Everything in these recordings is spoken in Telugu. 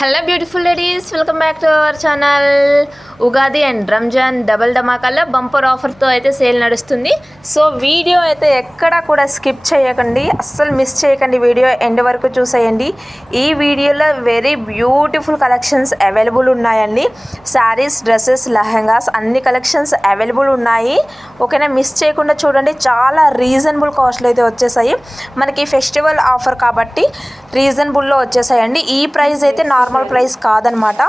Hello beautiful ladies, welcome back to our channel. Ugadi and Ramzan double ధమాకాలో బంపర్ ఆఫర్తో అయితే సేల్ నడుస్తుంది. సో వీడియో అయితే ఎక్కడా కూడా స్కిప్ చేయకండి, అస్సలు మిస్ చేయకండి. వీడియో ఎండ్ వరకు చూసేయండి. ఈ వీడియోలో వెరీ బ్యూటిఫుల్ కలెక్షన్స్ అవైలబుల్ ఉన్నాయండి. శారీస్, డ్రెస్సెస్, లెహంగాస్ అన్ని కలెక్షన్స్ అవైలబుల్ ఉన్నాయి. ఓకేనా, మిస్ చేయకుండా చూడండి. చాలా రీజనబుల్ కాస్ట్లో అయితే వచ్చేసాయి. మనకి ఫెస్టివల్ ఆఫర్ కాబట్టి రీజనబుల్లో వచ్చేసాయండి. ఈ ప్రైస్ అయితే నార్మల్ ప్రైస్ కాదనమాట,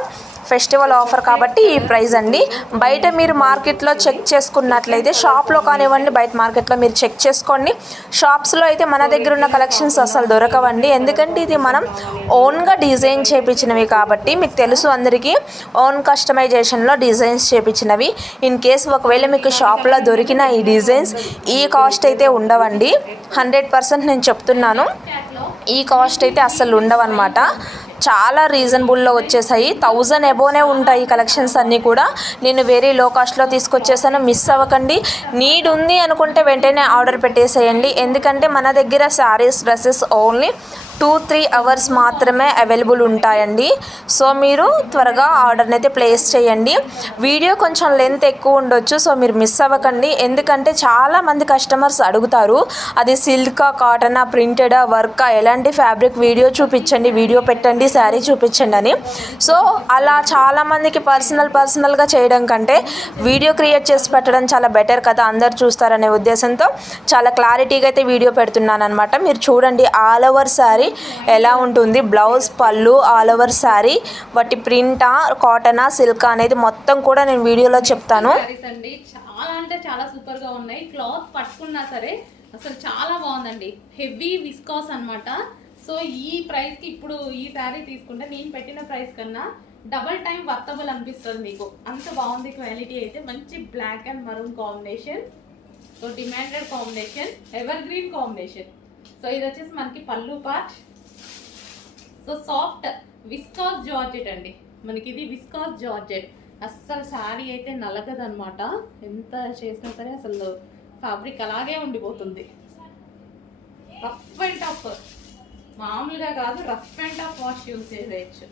ఫెస్టివల్ ఆఫర్ కాబట్టి ఈ ప్రైస్ అండి. బయట మీరు మార్కెట్లో చెక్ చేసుకున్నట్లయితే, షాప్లో కానివ్వండి, బయట మార్కెట్లో మీరు చెక్ చేసుకోండి. షాప్స్లో అయితే మన దగ్గర ఉన్న కలెక్షన్స్ అసలు దొరకవండి. ఎందుకంటే ఇది మనం ఓన్గా డిజైన్ చేయించినవి కాబట్టి, మీకు తెలుసు అందరికీ, ఓన్ కస్టమైజేషన్లో డిజైన్స్ చేయించినవి. ఇన్ కేస్ ఒకవేళ మీకు షాప్లో దొరికిన ఈ డిజైన్స్ ఈ కాస్ట్ అయితే ఉండవండి. 100% నేను చెప్తున్నాను, ఈ కాస్ట్ అయితే అస్సలు ఉండవన్నమాట. చాలా రీజనబుల్లో వచ్చేసాయి. 1000 అబోనే ఉంటాయి కలెక్షన్స్ అన్నీ కూడా. నేను వెరీ లో కాస్ట్లో తీసుకొచ్చేసాను. మిస్ అవ్వకండి. నీడ్ ఉంది అనుకుంటే వెంటనే ఆర్డర్ పెట్టేసేయండి. ఎందుకంటే మన దగ్గర శారీస్, డ్రెస్సెస్ ఓన్లీ 2-3 అవర్స్ మాత్రమే అవైలబుల్ ఉంటాయండి. సో మీరు త్వరగా ఆర్డర్ని అయితే ప్లేస్ చేయండి. వీడియో కొంచెం లెంత్ ఎక్కువ ఉండొచ్చు, సో మీరు మిస్ అవ్వకండి. ఎందుకంటే చాలామంది కస్టమర్స్ అడుగుతారు, అది సిల్కా, కాటనా, ప్రింటెడా, వర్కా, ఎలాంటి ఫ్యాబ్రిక్ వీడియో చూపించండి, వీడియో పెట్టండి, శారీ చూపించండి అని. సో అలా చాలామందికి పర్సనల్గా చేయడం కంటే వీడియో క్రియేట్ చేసి పెట్టడం చాలా బెటర్ కదా, అందరు చూస్తారనే ఉద్దేశంతో చాలా క్లారిటీగా అయితే వీడియో పెడుతున్నాను అనమాట. మీరు చూడండి, ఆల్ ఓవర్ శారీ ఎలా ఉంటుంది, బ్లౌజ్, పళ్ళు, ఆల్ ఓవర్ శారీ, వాటి ప్రింటా, కాటనా, సిల్కా అనేది మొత్తం కూడా నేను వీడియోలో చెప్తాను. చాలా అంటే చాలా సూపర్ గా ఉన్నాయి. క్లాత్ పట్టుకున్నా సరే అసలు చాలా బాగుందండి. హెవీ విస్కాస్ అన్నమాట. సో ఈ ప్రైస్ కి ఇప్పుడు ఈ శారీ తీసుకుంటే నేను పెట్టిన ప్రైస్ కన్నా డబల్ టైం వర్తబుల్ అనిపిస్తుంది మీకు. అంత బాగుంది క్వాలిటీ అయితే. మంచి black and maroon combination, so demanded combination, evergreen combination. So ఇది వచ్చేసి మనకి pallu part. So soft viscose georgette అండి, మనకి ఇది విస్కాస్ జార్జెట్. అస్సలు శారీ అయితే నలగదు అనమాట. ఎంత చేసినా సరే అసలు ఫ్యాబ్రిక్ అలాగే ఉండిపోతుంది. రఫ్ అండ్ టఫ్, మామూలుగా కాదు, rough and tough wash use చేసేయచ్చు.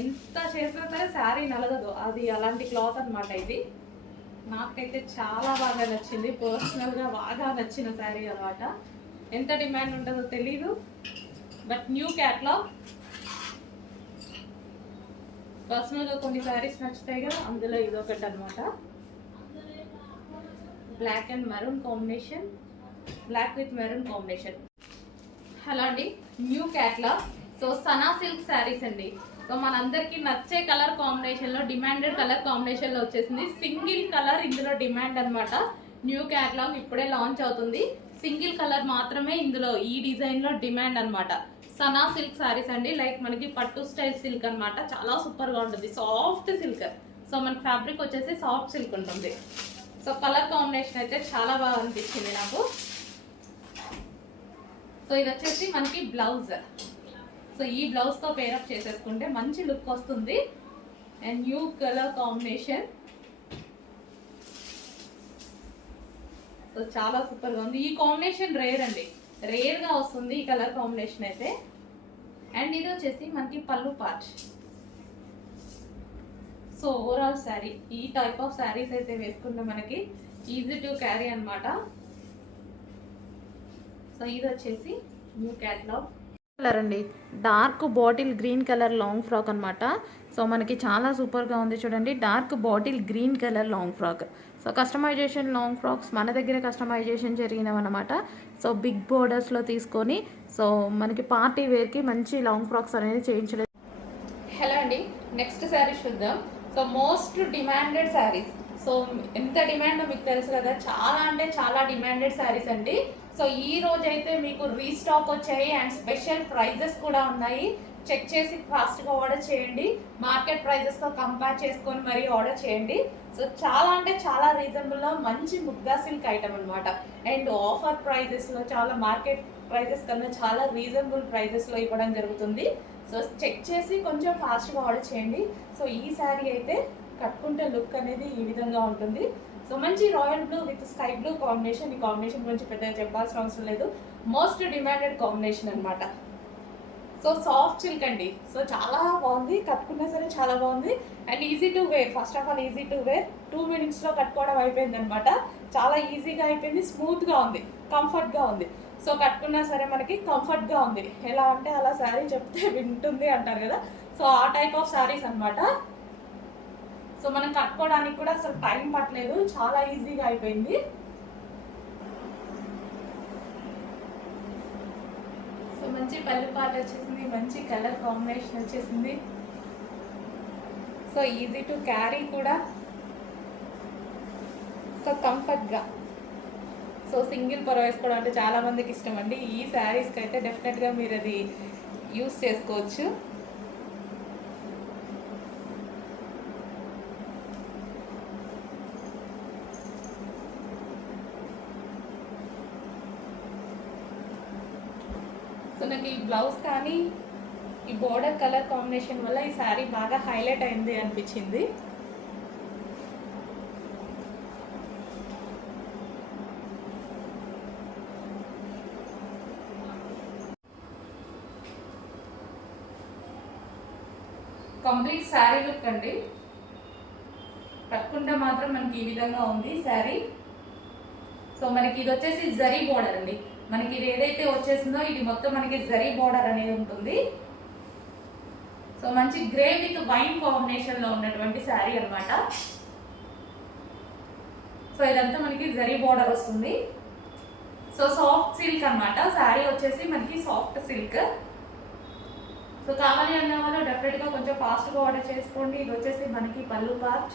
ఎంత చేసినా సరే శారీ నలగదు, అది అలాంటి క్లాత్ అనమాట ఇది. నాకైతే చాలా బాగా నచ్చింది, పర్సనల్గా బాగా నచ్చిన శారీ అనమాట. ఎంత డిమాండ్ ఉంటుందో తెలీదు, బట్ న్యూ క్యాట్లాగ్. పర్సనల్గా కొన్ని శారీస్ నచ్చుతాయి కదా, అందులో ఇదొకటి అనమాట. Black and maroon combination, black with maroon combination. Hello అండి, new catalogue. So Sana silk sarees అండి. సో మనందరికి నచ్చే కలర్ కాంబినేషన్ లో, డిమాండెడ్ కలర్ కాంబినేషన్ లో వచ్చేసింది. సింగిల్ కలర్ ఇందులో డిమాండ్ అనమాట. న్యూ క్యాట్లాగ్ ఇప్పుడే లాంచ్ అవుతుంది. సింగిల్ కలర్ మాత్రమే ఇందులో ఈ డిజైన్ లో డిమాండ్ అనమాట. సనా సిల్క్ శారీస్ అండి, లైక్ మనకి పట్టు స్టైల్ సిల్క్ అనమాట. చాలా సూపర్ గా ఉంటుంది, సాఫ్ట్ సిల్క్. సో మనకి ఫ్యాబ్రిక్ వచ్చేసి సాఫ్ట్ సిల్క్ ఉంటుంది. సో కలర్ కాంబినేషన్ అయితే చాలా బాగా అనిపించింది నాకు. సో ఇది వచ్చేసి మనకి బ్లౌజ్. సో ఈ బ్లౌజ్ తో పేరప్ చేసేసుకుంటే మంచి లుక్ వస్తుంది. And new colour combination, so చాలా సూపర్ గా ఉంది. ఈ కాంబినేషన్ రేర్ అండి, రేర్ గా వస్తుంది ఈ కలర్ కాంబినేషన్ అయితే. అండ్ ఇది వచ్చేసి మనకి pallu part. So overall sari, ఈ టైప్ ఆఫ్ శారీస్ అయితే వేసుకుంటే మనకి ఈజీ టు క్యారీ అనమాట. సో ఇది వచ్చేసి న్యూ క్యాట్లాగ్ కలర్ అండి, dark bottle green colour long frock అనమాట. సో మనకి చాలా సూపర్గా ఉంది చూడండి, dark bottle green colour long frock. So customization long frocks మన దగ్గర కస్టమైజేషన్ జరిగినవన్నమాట. సో బిగ్ బోర్డర్స్లో తీసుకొని, సో మనకి పార్టీ వేర్కి మంచి లాంగ్ ఫ్రాక్స్ అనేది చేయించలేదు. హలో అండి, నెక్స్ట్ శారీ చూద్దాం. So most demanded saris. So ఎంత డిమాండ్ మీకు తెలుసు కదా, చాలా అంటే చాలా డిమాండెడ్ శారీస్ అండి. సో ఈ రోజు అయితే మీకు రీస్టాక్ వచ్చాయి అండ్ స్పెషల్ ప్రైజెస్ కూడా ఉన్నాయి. చెక్ చేసి ఫాస్ట్గా ఆర్డర్ చేయండి. మార్కెట్ ప్రైజెస్తో కంపేర్ చేసుకొని మరీ ఆర్డర్ చేయండి. సో చాలా అంటే చాలా రీజనబుల్లో మంచి ముగ్గా సిల్క్ ఐటమ్ అనమాట. అండ్ ఆఫర్ ప్రైజెస్లో, చాలా మార్కెట్ ప్రైజెస్ కన్నా చాలా రీజనబుల్ ప్రైజెస్లో ఇవ్వడం జరుగుతుంది. సో చెక్ చేసి కొంచెం ఫాస్ట్గా ఆర్డర్ చేయండి. సో ఈ శారీ అయితే కట్టుకుంటే లుక్ అనేది ఈ విధంగా ఉంటుంది. సో మంచి royal blue with sky blue combination. ఈ కాంబినేషన్ గురించి పెద్దగా చెప్పాల్సిన అవసరం లేదు, మోస్ట్ డిమాండెడ్ కాంబినేషన్ అనమాట. సో సాఫ్ట్ సిల్క్ అండి. సో చాలా బాగుంది, కట్టుకున్నా సరే చాలా బాగుంది and easy to wear. First of all easy to wear, 2 minutesలో కట్టుకోవడం అయిపోయింది అనమాట. చాలా ఈజీగా అయిపోయింది, స్మూత్గా ఉంది, కంఫర్ట్గా ఉంది. సో కట్టుకున్నా సరే మనకి కంఫర్ట్గా ఉంది. ఎలా అంటే అలా శారీ చెప్తే వింటుంది అంటారు కదా, సో ఆ టైప్ ఆఫ్ శారీస్ అనమాట. సో మనం కట్టుకోవడానికి కూడా అసలు టైం పట్టలేదు, చాలా ఈజీగా అయిపోయింది. సో మంచి పళ్ళు పాట వచ్చేసింది, మంచి కలర్ కాంబినేషన్ వచ్చేసింది. సో ఈజీ టు క్యారీ కూడా, సో కంఫర్ట్గా. సో సింగిల్ పొర వేసుకోవడం అంటే చాలా మందికి ఇష్టం అండి. ఈ శారీస్కి అయితే డెఫినెట్గా మీరు అది యూస్ చేసుకోవచ్చు. సో నాకు ఈ బ్లౌజ్ కానీ ఈ బోర్డర్ కలర్ కాంబినేషన్ వల్ల ఈ శారీ బాగా హైలైట్ అయింది అనిపించింది. కంప్లీట్ శారీ లుక్ అండి. కట్టుకుంటే మాత్రం మనకి ఈ విధంగా ఉంది శారీ. సో మనకి ఇది వచ్చేసి జరీ బోర్డర్ అండి. మనకి ఇది ఏదైతే వచ్చేసిందో ఇది మొత్తం మనకి జరీ బోర్డర్ అనేది ఉంటుంది. సో మంచి గ్రే విత్ వైన్ కాంబినేషన్ లో ఉన్నటువంటి శారీ అన్నమాట. సో ఇదంతా మనకి జరీ బోర్డర్ వస్తుంది. సో సాఫ్ట్ సిల్క్ అన్నమాట. శారీ వచ్చేసి మనకి సాఫ్ట్ సిల్క్. సో కావాలి అన్న వాళ్ళు డెఫినెట్గా కొంచెం ఫాస్ట్గా ఆర్డర్ చేసుకోండి. ఇది వచ్చేసి మనకి పళ్ళు పార్ట్.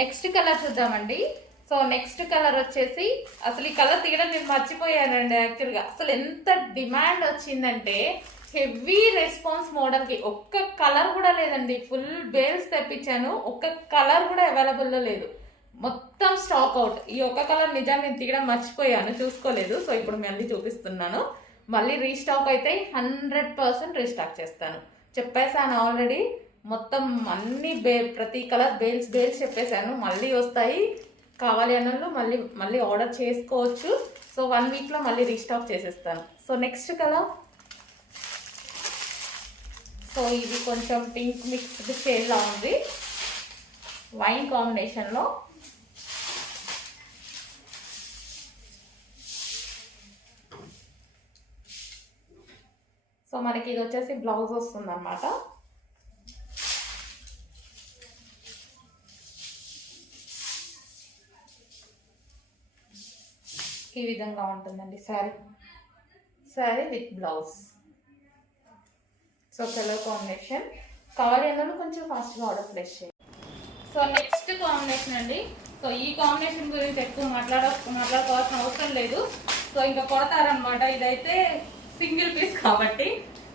నెక్స్ట్ కలర్ చూద్దామండి. సో నెక్స్ట్ కలర్ వచ్చేసి అసలు ఈ కలర్ తీయడం నేను మర్చిపోయానండి యాక్చువల్గా. అసలు ఎంత డిమాండ్ వచ్చిందంటే హెవీ రెస్పాన్స్ మోడల్కి. ఒక్క కలర్ కూడా లేదండి, ఫుల్ బేల్స్ తెప్పించాను, ఒక్క కలర్ కూడా అవైలబుల్లో లేదు, మొత్తం స్టాక్ అవుట్. ఈ ఒక్క కలర్ నిజాన్ని నేను తీయడం మర్చిపోయాను, చూసుకోలేదు. సో ఇప్పుడు మళ్ళీ చూపిస్తున్నాను. మళ్ళీ రీస్టాక్ అయితే 100% రీస్టాక్ చేస్తాను, చెప్పేసాను ఆల్రెడీ. మొత్తం అన్ని ప్రతి కలర్ బేల్స్ చెప్పేశాను. మళ్ళీ వస్తాయి, కావాలి అన్న మళ్ళీ ఆర్డర్ చేసుకోవచ్చు. సో 1 వీక్లో మళ్ళీ రీస్టాక్ చేసేస్తాను. సో నెక్స్ట్ కలర్, సో ఇది కొంచెం పింక్ మిక్స్డ్ షేడ్లా ఉంది, వైన్ కాంబినేషన్లో. సో మనకి ఇది వచ్చేసి బ్లౌజ్ వస్తుంది అన్నమాట. ఈ విధంగా ఉంటుందండి sari with blouse. So colour combination కావాలి అన్న కొంచెం ఫాస్ట్గా ఆర్డర్ ప్లేస్ చేయండి. సో నెక్స్ట్ కాంబినేషన్ అండి. సో ఈ కాంబినేషన్ గురించి ఎక్కువ మాట్లాడుకోవాల్సిన అవసరం లేదు. సో ఇంకా కొడతారనమాట. ఇదైతే సింగిల్ పీస్ కాబట్టి.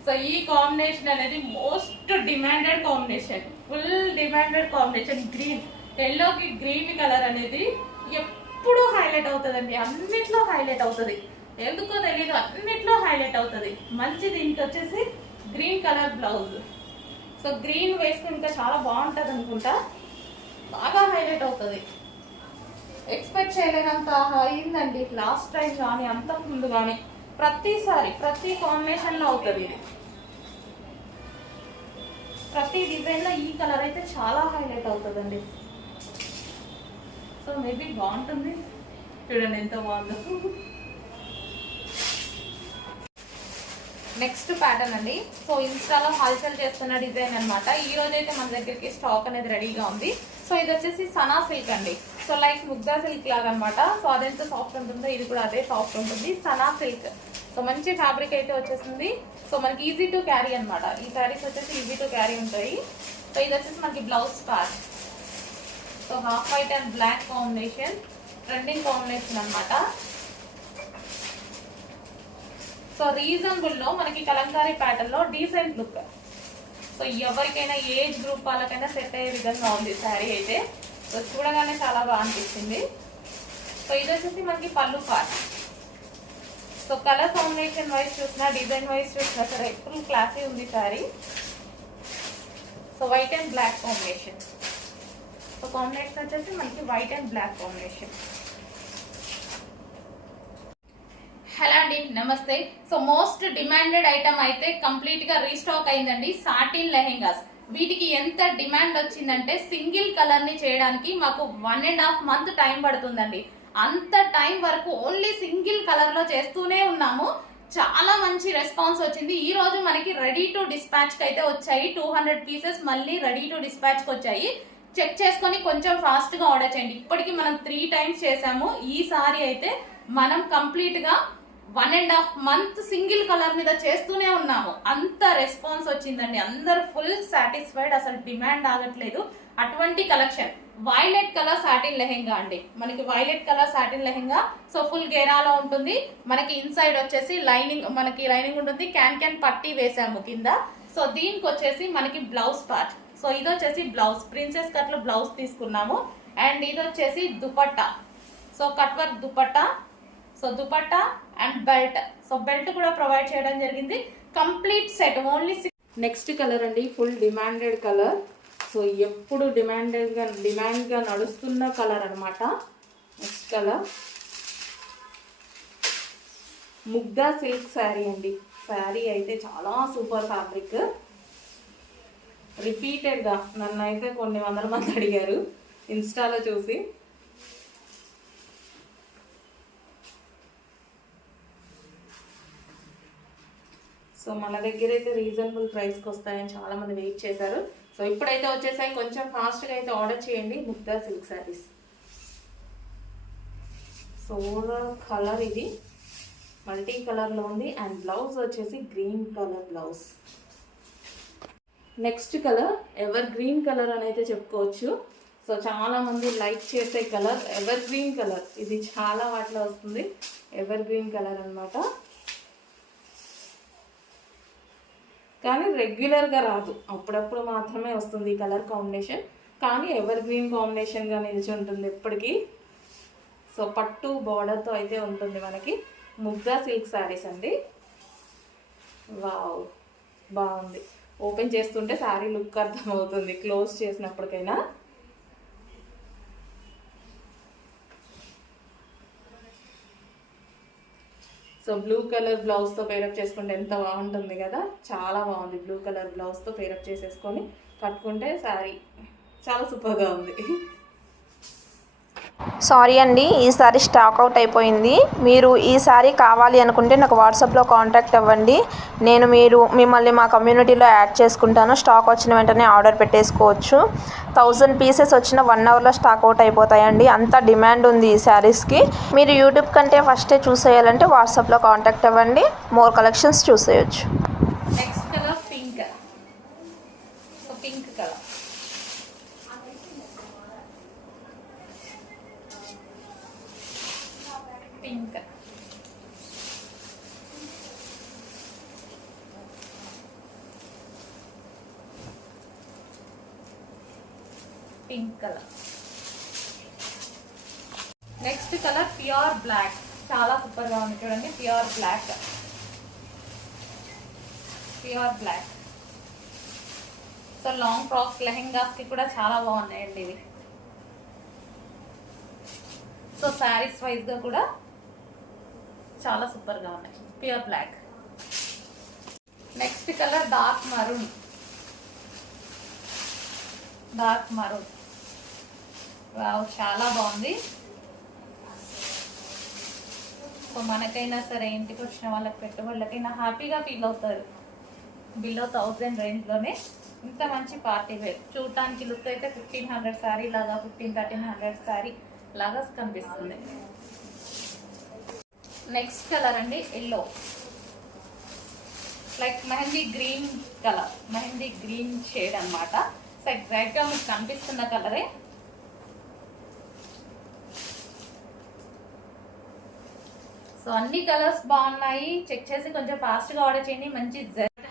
సో ఈ కాంబినేషన్ అనేది most demanded combination, full demanded combination. Green ఎల్లోకి గ్రీన్ కలర్ అనేది ఎప్పుడు హైలైట్ అవుతుందండి, అన్నిట్లో హైలైట్ అవుతుంది, ఎందుకో తెలీదు, అన్నిట్లో హైలైట్ అవుతుంది. మంచి దీనికి వచ్చేసి green colour blouse. So green వేసుకుంటే చాలా బాగుంటుంది అనుకుంటా, బాగా హైలైట్ అవుతుంది. ఎక్స్పెక్ట్ చేయలేనంత అయిందండి లాస్ట్ టైం కానీ అంతకు ముందు కానీ. ప్రతిసారి ప్రతి కాంబినేషన్లో అవుతుంది ఇది. ప్రతి డిజైన్లో ఈ కలర్ అయితే చాలా హైలైట్ అవుతుందండి. సో మేబీ బాగుంటుంది, చూడండి ఎంత బాగుందో. నెక్స్ట్ ప్యాటర్న్ అండి. సో ఇన్స్టాలో హల్చల్ చేస్తున్న డిజైన్ అనమాట. ఈ రోజు అయితే మన దగ్గరికి స్టాక్ అనేది రెడీగా ఉంది. సో ఇది వచ్చేసి సనా సిల్క్ అండి. సో లైక్ ముగ్దా సిల్క్ లాగా అనమాట. సో అదెంత సాఫ్ట్ ఉంటుందో ఇది కూడా అదే సాఫ్ట్ ఉంటుంది, సనా సిల్క్. సో మంచి ఫ్యాబ్రిక్ అయితే వచ్చేసింది. సో మనకి ఈజీ టు క్యారీ అనమాట. ఈ శారీస్ వచ్చేసి ఈజీ టు క్యారీ ఉంటాయి. సో ఇది వచ్చేసి మనకి blouse part. So half white and black combination, trending combination అనమాట. సో రీజనబుల్లో మనకి కలంకారీ ప్యాటర్న్లో డీసెంట్ లుక్. సో ఎవరికైనా ఏజ్ గ్రూప్ వాళ్ళకైనా సెట్ అయ్యే విధంగా ఉంది శారీ అయితే. సో చూడగానే చాలా బాగా అనిపిస్తుంది. సో ఇది వచ్చేసి మనకి pallu part. So colour combination wise చూసినా, డిజైన్ వైజ్ చూసినా సరే ఫుల్ క్లాసీ ఉంది sari. So white and black combination. So combination వచ్చేసి మనకి white and black combination. Hello అండి, నమస్తే. సో మోస్ట్ డిమాండెడ్ ఐటమ్ అయితే కంప్లీట్ గా రీస్టాక్ అయిందండి. సాటిన్ లెహెంగాస్. వీటికి ఎంత డిమాండ్ వచ్చిందంటే సింగిల్ కలర్ ని చేయడానికి మాకు 1.5 month టైం పడుతుందండి. అంత టైం వరకు ఓన్లీ సింగిల్ కలర్ లో చేస్తూనే ఉన్నాము. చాలా మంచి రెస్పాన్స్ వచ్చింది. ఈ రోజు మనకి రెడీ టు డిస్పాచ్ కి అయితే వచ్చాయి. 200 పీసెస్ మళ్ళీ రెడీ టు డిస్పాచ్ కి వచ్చాయి. చెక్ చేసుకొని కొంచెం ఫాస్ట్ గా ఆర్డర్ చేయండి. ఇప్పటికి మనం 3 times చేసాము. ఈసారి అయితే మనం కంప్లీట్ గా 1.5 month సింగిల్ కలర్ మీద చేస్తూనే ఉన్నాము. అంత రెస్పాన్స్ వచ్చిందండి. అందరు ఫుల్ సాటిస్ఫైడ్. అసలు డిమాండ్ ఆగట్లేదు. అటువంటి collection violet colour satin lehenga అండి. మనకి violet colour satin lehenga. So full గేరాలో ఉంటుంది. మనకి ఇన్సైడ్ వచ్చేసి లైనింగ్ ఉంటుంది. క్యాన్ పట్టీ వేసాము కింద. సో దీనికి వచ్చేసి మనకి బ్లౌజ్ పార్ట్. సో ఇది వచ్చేసి బ్లౌజ్, ప్రిన్సెస్ కట్ లో బ్లౌజ్ తీసుకున్నాము. అండ్ ఇది వచ్చేసి dupatta. So cut work dupatta. So dupatta and belt. So belt కూడా ప్రొవైడ్ చేయడం జరిగింది. Complete set only. Next colour అండి, ఫుల్ డిమాండెడ్ కలర్. సో ఎప్పుడు డిమాండ్గా నడుస్తున్న కలర్ అనమాట. Next colour Mugdha silk sari అండి. శారీ అయితే చాలా సూపర్ ఫ్యాబ్రిక్. రిపీటెడ్గా నన్ను అయితే కొన్ని వందల మంది అడిగారు ఇన్స్టాలో చూసి. సో మన దగ్గర అయితే రీజనబుల్ ప్రైస్కి వస్తాయని చాలా మంది వెయిట్ చేశారు. సో ఇప్పుడైతే వచ్చేసాయి. కొంచెం ఫాస్ట్గా అయితే ఆర్డర్ చేయండి. Mugdha silk saris. So colour ఇది మల్టీ కలర్లో ఉంది. అండ్ బ్లౌజ్ వచ్చేసి green colour blouse. Next colour ever green colour అని అయితే చెప్పుకోవచ్చు. సో చాలా మంది లైక్ చేసే కలర్ ఎవర్ గ్రీన్ కలర్. ఇది చాలా వాటిలో వస్తుంది. ఎవర్ గ్రీన్ కలర్ అనమాట. కానీ రెగ్యులర్గా రాదు, అప్పుడప్పుడు మాత్రమే వస్తుంది ఈ కలర్ కాంబినేషన్. కానీ ఎవర్ గ్రీన్ కాంబినేషన్గా నిలిచి ఉంటుంది ఎప్పటికీ. సో పట్టు బార్డర్తో అయితే ఉంటుంది మనకి. ముగ్దా సిల్క్ శారీస్ అండి. వావ్, బాగుంది. ఓపెన్ చేస్తుంటే శారీ లుక్ అర్థమవుతుంది క్లోజ్ చేసినప్పటికైనా. సో బ్లూ కలర్ బ్లౌజ్తో పేరప్ చేసుకుంటే ఎంత బాగుంటుంది కదా. చాలా బాగుంది. బ్లూ కలర్ బ్లౌజ్తో పేరప్ చేసేసుకొని కట్టుకుంటే శారీ చాలా సూపర్గా ఉంది. సారీ అండి, ఈసారి స్టాక్ అవుట్ అయిపోయింది. మీరు ఈ సారీ కావాలి అనుకుంటే నాకు వాట్సాప్లో కాంటాక్ట్ అవ్వండి. నేను మిమ్మల్ని మా కమ్యూనిటీలో యాడ్ చేసుకుంటాను. స్టాక్ వచ్చిన వెంటనే ఆర్డర్ పెట్టేసుకోవచ్చు. 1000 pieces వచ్చిన 1 hourలో స్టాక్ అవుట్ అయిపోతాయండి. అంత డిమాండ్ ఉంది ఈ శారీస్కి. మీరు యూట్యూబ్ కంటే ఫస్టే చూసేయాలంటే వాట్సాప్లో కాంటాక్ట్ అవ్వండి. మోర్ కలెక్షన్స్ చూసేయచ్చు. Next colour pink. So pink colour. Pink pink colour. Next colour pure black. చాలా సూపర్ గా ఉంది చూడండి. Pure black. Pure black. So long frocks lehengas కి కూడా చాలా బాగున్నాయండి ఇవి. సో శారీస్ వైజ్ గా కూడా చాలా సూపర్ గా ఉన్నాయి. Pure black. Next colour dark maroon. Dark maroon. Wow, చాలా బాగుంది. సో మనకైనా సరే ఇంటికి వచ్చిన వాళ్ళకి పెట్టుబడులకైనా హ్యాపీగా ఫీల్ అవుతారు. బిలో 1000 రేంజ్లోనే ఇంత మంచి పార్టీ వేర్. చూడటానికి లుక్ అయితే 1500 శారీ లాగా 1300 శారీ లాగా కనిపిస్తుంది. నెక్స్ట్ కలర్ అండి yellow. Like mehndi green colour. Mehndi green shade అనమాట. సో ఎగ్జాక్ట్గా మీకు కనిపిస్తున్న కలరే. సో అన్ని కలర్స్ బాగున్నాయి. చెక్ చేసి కొంచెం ఫాస్ట్గా ఆర్డర్ చేయండి. మంచి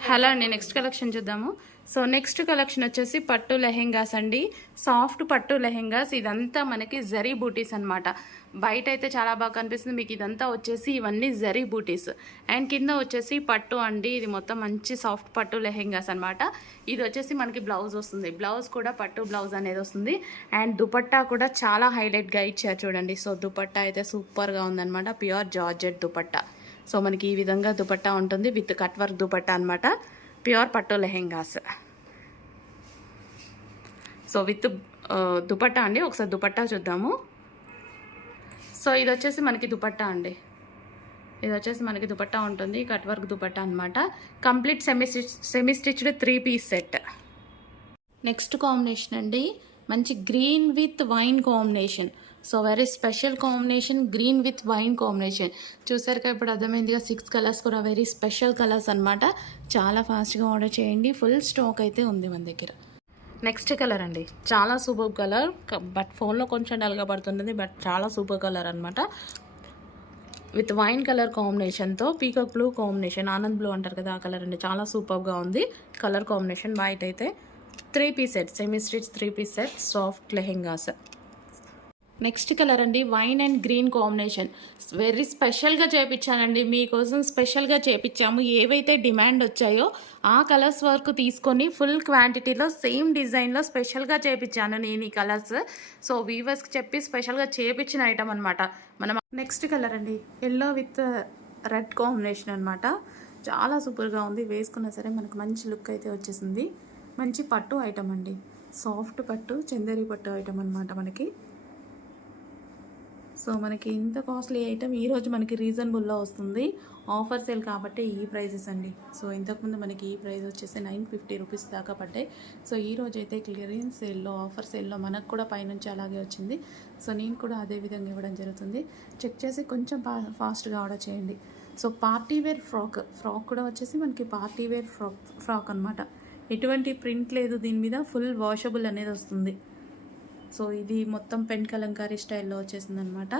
హలో అండి, నెక్స్ట్ కలెక్షన్ చూద్దాము. సో నెక్స్ట్ కలెక్షన్ వచ్చేసి పట్టు లెహెంగాస్ అండి. సాఫ్ట్ పట్టు లెహెంగాస్. ఇదంతా మనకి జరీ బూటీస్ అనమాట. బయట అయితే చాలా బాగా కనిపిస్తుంది. మీకు ఇదంతా వచ్చేసి ఇవన్నీ జరీ బూటీస్. అండ్ కింద వచ్చేసి పట్టు అండి. ఇది మొత్తం మంచి సాఫ్ట్ పట్టు లెహెంగాస్ అనమాట. ఇది వచ్చేసి మనకి బ్లౌజ్ వస్తుంది. బ్లౌజ్ కూడా పట్టు బ్లౌజ్ అనేది వస్తుంది. అండ్ దుపట్టా కూడా చాలా హైలైట్గా ఇచ్చారు చూడండి. సో దుపట్టా అయితే సూపర్గా ఉందన్నమాట. Pure georgette dupatta. సో మనకి ఈ విధంగా దుపట్టా ఉంటుంది విత్ కట్ వర్క్ దుపట్టా అనమాట. ప్యూర్ పట్టు లెహెంగాస్. సో విత్ దుపట్టా అండి. ఒకసారి దుపట్టా చూద్దాము. సో ఇది వచ్చేసి మనకి దుపట్టా అండి. ఇది వచ్చేసి మనకి దుపట్టా ఉంటుంది, కట్ వర్క్ దుపట్టా అనమాట. Complete semi stitched 3 piece set. Next combination అండి, మంచి green with wine combination. So very special combination, green with wine combination. చూసారు కదా ఇప్పుడు అర్థమైందిగా, 6 కలర్స్ కూడా వెరీ స్పెషల్ కలర్స్ అనమాట. చాలా ఫాస్ట్గా ఆర్డర్ చేయండి, ఫుల్ స్టాక్ అయితే ఉంది మన దగ్గర. నెక్స్ట్ కలర్ అండి, చాలా సూపర్ కలర్, బట్ ఫోన్లో కొంచెం డల్గా పడుతుంది, బట్ చాలా సూపర్ కలర్ అనమాట. విత్ వైన్ కలర్ కాంబినేషన్తో peacock blue combination, Anand blue అంటారు కదా ఆ కలర్ అండి. చాలా సూపర్గా ఉంది కలర్ కాంబినేషన్. వైట్ అయితే 3 piece set, semi stitch 3 piece set, soft lehengas. Next colour అండి, wine and green combination. Very స్పెషల్గా చేయించానండి, మీకోసం స్పెషల్గా చేయించాము. ఏవైతే డిమాండ్ వచ్చాయో ఆ కలర్స్ వరకు తీసుకొని ఫుల్ క్వాంటిటీలో సేమ్ డిజైన్లో స్పెషల్గా చేయించాను నేను ఈ కలర్స్. సో వీవర్స్కి చెప్పి స్పెషల్గా చేయించిన ఐటమ్ అనమాట. మనం నెక్స్ట్ కలర్ అండి, ఎల్లో విత్ రెడ్ కాంబినేషన్ అనమాట. చాలా సూపర్గా ఉంది, వేసుకున్నా సరే మనకు మంచి లుక్ అయితే వచ్చేసింది. మంచి పట్టు ఐటమ్ అండి, సాఫ్ట్ పట్టు చందేరి పట్టు ఐటమ్ అనమాట మనకి. సో మనకి ఇంత కాస్ట్లీ ఐటమ్ ఈరోజు మనకి రీజనబుల్లో వస్తుంది, ఆఫర్ సేల్ కాబట్టి ఈ ప్రైజెస్ అండి. సో ఇంతకుముందు మనకి ఈ ప్రైస్ వచ్చేసి 950 రూపీస్ దాకా పడ్డాయి. సో ఈరోజు అయితే క్లియరెన్స్ సేల్లో, ఆఫర్ సేల్లో మనకు కూడా పైనుంచి అలాగే వచ్చింది. సో నేను కూడా అదే విధంగా ఇవ్వడం జరుగుతుంది. చెక్ చేసి కొంచెం ఫాస్ట్గా ఆర్డర్ చేయండి. సో పార్టీ వేర్ ఫ్రాక్ కూడా వచ్చేసి మనకి పార్టీ వేర్ ఫ్రాక్ అనమాట. ఎటువంటి ప్రింట్ లేదు దీని మీద, ఫుల్ వాషబుల్ అనేది వస్తుంది. సో ఇది మొత్తం పెన్ కలంకారీ స్టైల్లో వచ్చేసింది అనమాట.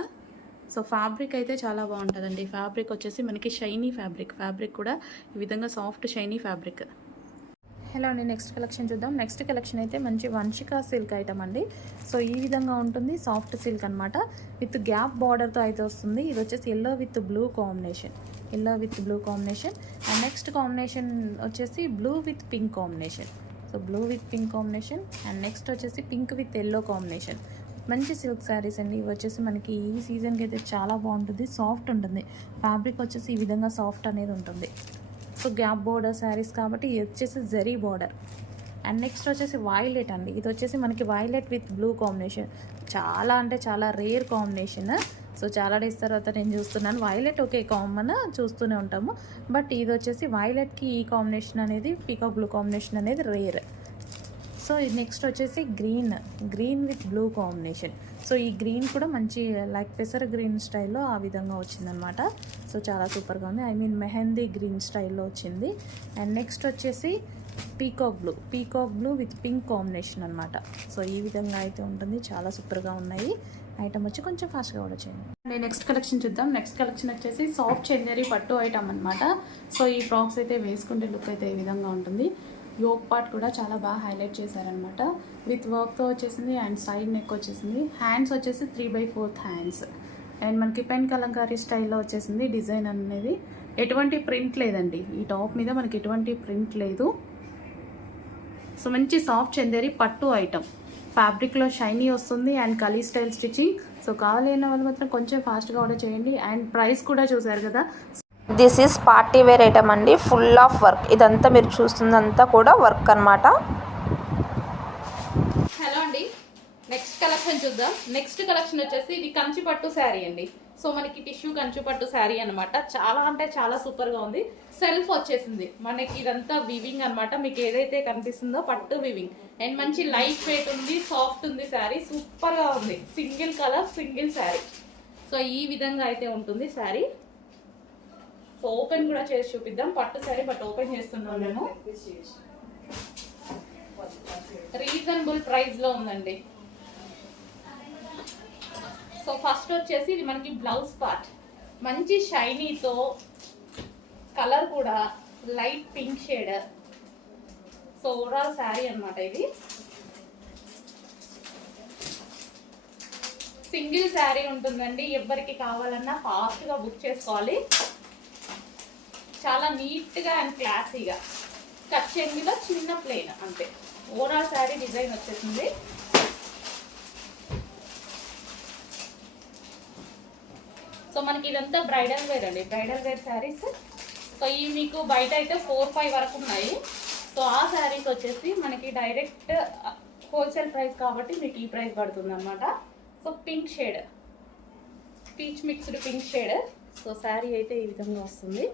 సో ఫ్యాబ్రిక్ అయితే చాలా బాగుంటుందండి. ఫ్యాబ్రిక్ వచ్చేసి మనకి షైనీ ఫ్యాబ్రిక్ కూడా ఈ విధంగా సాఫ్ట్ షైనీ ఫ్యాబ్రిక్. హలో అండి, నెక్స్ట్ కలెక్షన్ చూద్దాం. నెక్స్ట్ కలెక్షన్ అయితే మంచి వంశికా సిల్క్ ఐటమ్ అండి. సో ఈ విధంగా ఉంటుంది, సాఫ్ట్ సిల్క్ అనమాట. విత్ గ్యాప్ బార్డర్తో అయితే వస్తుంది. ఇది వచ్చేసి yellow with blue combination, and next combination వచ్చేసి blue with pink combination. So blue with pink combination, and next వచ్చేసి పింక్ విత్ ఎల్లో కాంబినేషన్. మంచి సిల్క్ శారీస్ అండి. ఇవి వచ్చేసి మనకి ఈ సీజన్కి అయితే చాలా బాగుంటుంది, సాఫ్ట్ ఉంటుంది. ఫ్యాబ్రిక్ వచ్చేసి ఈ విధంగా సాఫ్ట్ అనేది ఉంటుంది. సో గ్యాప్ బోర్డర్ శారీస్ కాబట్టి ఇది వచ్చేసి జరీ బార్డర్. అండ్ నెక్స్ట్ వచ్చేసి వైలెట్ అండి. ఇది వచ్చేసి మనకి వైలెట్ విత్ బ్లూ కాంబినేషన్. చాలా అంటే చాలా రేర్ కాంబినేషన్. సో చాలా డేస్ తర్వాత నేను చూస్తున్నాను. వైలెట్ ఓకే కామన్ చూస్తూనే ఉంటాము, బట్ ఇది వచ్చేసి వైలెట్కి ఈ కాంబినేషన్ అనేది, పీకాక్ బ్లూ కాంబినేషన్ అనేది రేర్. సో నెక్స్ట్ వచ్చేసి green with blue combination. So ఈ గ్రీన్ కూడా మంచి లైక్ పెసర గ్రీన్ స్టైల్లో ఆ విధంగా వచ్చిందనమాట. సో చాలా సూపర్గా ఉంది, ఐ మీన్ మెహందీ గ్రీన్ స్టైల్లో వచ్చింది. అండ్ నెక్స్ట్ వచ్చేసి peacock blue with pink combination అనమాట. సో ఈ విధంగా అయితే ఉంటుంది, చాలా సూపర్గా ఉన్నాయి. ఐటమ్ వచ్చి కొంచెం ఫాస్ట్గా కూడా చేయండి. నెక్స్ట్ కలెక్షన్ చూద్దాం. నెక్స్ట్ కలెక్షన్ వచ్చేసి సాఫ్ట్ చందేరి పట్టు ఐటమ్ అనమాట. సో ఈ ఫ్రాక్స్ అయితే వేసుకుంటే లుక్ అయితే ఈ విధంగా ఉంటుంది. యోక్ పార్ట్ కూడా చాలా బాగా హైలైట్ చేశారనమాట. విత్ వర్క్తో వచ్చేసింది, అండ్ సైడ్ నెక్ వచ్చేసింది. హ్యాండ్స్ వచ్చేసి 3/4 హ్యాండ్స్, అండ్ మనకి పెన్ కలంకారీ స్టైల్లో వచ్చేసింది డిజైన్ అనేది. ఎటువంటి ప్రింట్ లేదండి ఈ టాప్ మీద, మనకి ఎటువంటి ప్రింట్ లేదు. సో మంచి సాఫ్ట్ చందేరి పట్టు ఐటమ్, ఫ్యాబ్రిక్లో షైనీ వస్తుంది, అండ్ కలీ స్టైల్ స్టిచ్చింగ్. సో కావాలి అన్న వాళ్ళు మాత్రం కొంచెం ఫాస్ట్గా ఆర్డర్ చేయండి. అండ్ ప్రైస్ కూడా చూసారు కదా. This is party wear item అండి, ఫుల్ ఆఫ్ వర్క్. ఇదంతా మీరు చూస్తుందంతా కూడా వర్క్ అనమాట. హలో అండి, నెక్స్ట్ కలెక్షన్ చూద్దాం. నెక్స్ట్ కలెక్షన్ వచ్చేసి ఇది కంచి పట్టు శారీ అండి. సో మనకి టిష్యూ కంచి పట్టు శారీ అనమాట. చాలా అంటే చాలా సూపర్గా ఉంది. సెల్ఫ్ వచ్చేసింది మనకి, ఇదంతా వివింగ్ అనమాట. మీకు ఏదైతే కనిపిస్తుందో పట్టు వివింగ్, అండ్ మంచి లైట్ వెయిట్ ఉంది, సాఫ్ట్ ఉంది శారీ, సూపర్గా ఉంది. Single colour single sari. So ఈ విధంగా అయితే ఉంటుంది శారీ. సో ఓపెన్ కూడా చేసి చూపిద్దాం. పట్టు శారీ బట్ ఓపెన్ చేస్తున్నాం మేము. రీజనబుల్ ప్రైస్లో ఉందండి. సో ఫస్ట్ వచ్చేసి ఇది మనకి బ్లౌజ్ పార్ట్, మంచి షైనీతో, కలర్ కూడా light pink shade. So overall sari అనమాట ఇది. సింగిల్ శారీ ఉంటుందండి. ఎవరికి కావాలన్నా ఫాస్ట్గా బుక్ చేసుకోవాలి. చాలా నీట్గా అండ్ క్లాసీగా కట్ చెంగిలో చిన్న ప్లేన్ అంతే. ఓవరాల్ శారీ డిజైన్ వచ్చేసింది. సో సో మనకి ఇదంతా బ్రైడల్ వేర్ అండి, బ్రైడల్ వేర్ శారీస్. సో ఇవి మీకు బయట అయితే 4-5 వరకు ఉన్నాయి. సో ఆ శారీస్ వచ్చేసి మనకి డైరెక్ట్ హోల్సేల్ ప్రైస్ కాబట్టి మీకు ఈ ప్రైస్ పడుతుంది అనమాట. So pink shade, peach mixed pink shade. So sari అయితే ఈ విధంగా వస్తుంది.